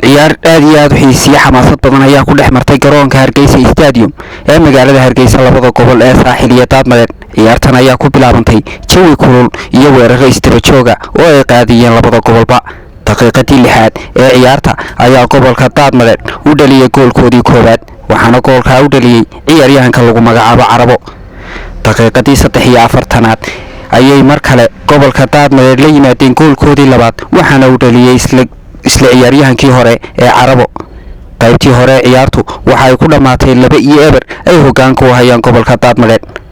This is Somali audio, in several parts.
ciyaar aad iyo aad u xiisiya xamaasad badan ayaa ku dhex martay garoonka Hargeysa Stadium ee magaalada Hargeysa labada gobol ee Saaxil iyo Daadmadeed. ciyaartan ayaa ku bilaabantay jawi kulul iyo weeraro istaba jooga oo ay qaadiyeen labada gobolba. daqiiqadii 6aad ee ciyaarta ayaa gobolka Daadmadeed u dhaliyay goolkoodii koowaad, waxaana goolka u dhaliyay ciyaaryahanka lagu magacaabo Carabo. daqiiqadii 43aad ayay mar kale gobolka Daadmadeed la yimaadeen goolkoodii labaad, waxaana u dhaliyay isla ciyaaryahankii hore ee Carabo. qaybtii hore ciyaartu waxa ay ku dhamaatay 2-0 ay hoggaanka u hayaan gobolka Daadmadeed.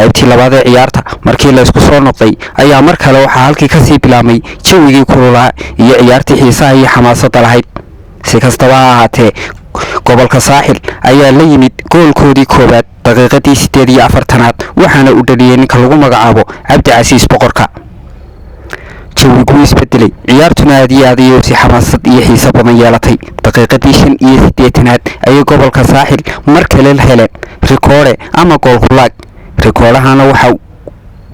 qaybtii labaad ee ciyaarta markii la isku soo noqday ayaa mar kale waxa halkii ka sii bilaabmay jawigii kululaa iyo ciyaartii xiisaha iyo xamaasada lahayd. si kastaba ha ahaatee gobolka Saaxil ayaa la yimid goolkoodii koowaad daqiiqadii 48aad, waxaana u dhaliyay ninka lagu magacaabo Cabdi Boqorka. jawigu isbedelay, ciyaartuna aad iyo aad ayay si xamaasad iyo xiiso badan yeelatay. daqiiqadii 85aad ayay gobolka Saaxil mar kale heleen rikoore ama gool kulaag. rikoorahana waxa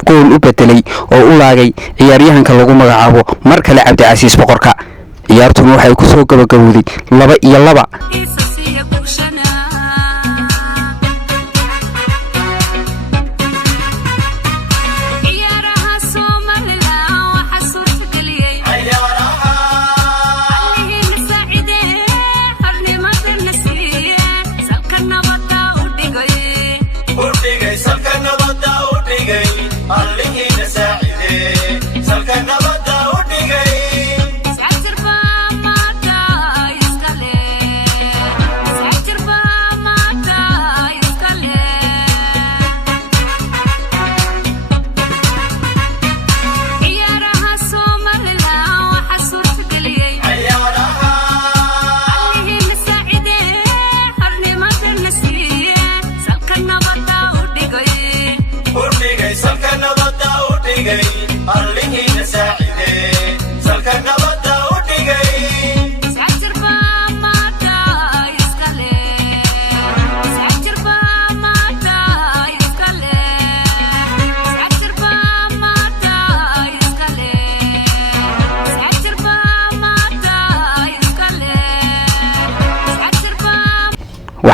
gool u bedelay oo u laagay ciyaaryahanka lagu magacaabo mar kale Cabdi Boqorka. ciyaartuna waxay ku soo gabagabowday 2-2.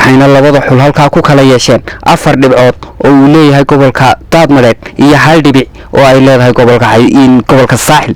waxayna labada xul halkaa ku kala yeesheen 4 dhibcood oo uu leeyahay gobolka daadmareed iyo 1 dhibic oo ay leedahay gobolka saaxil.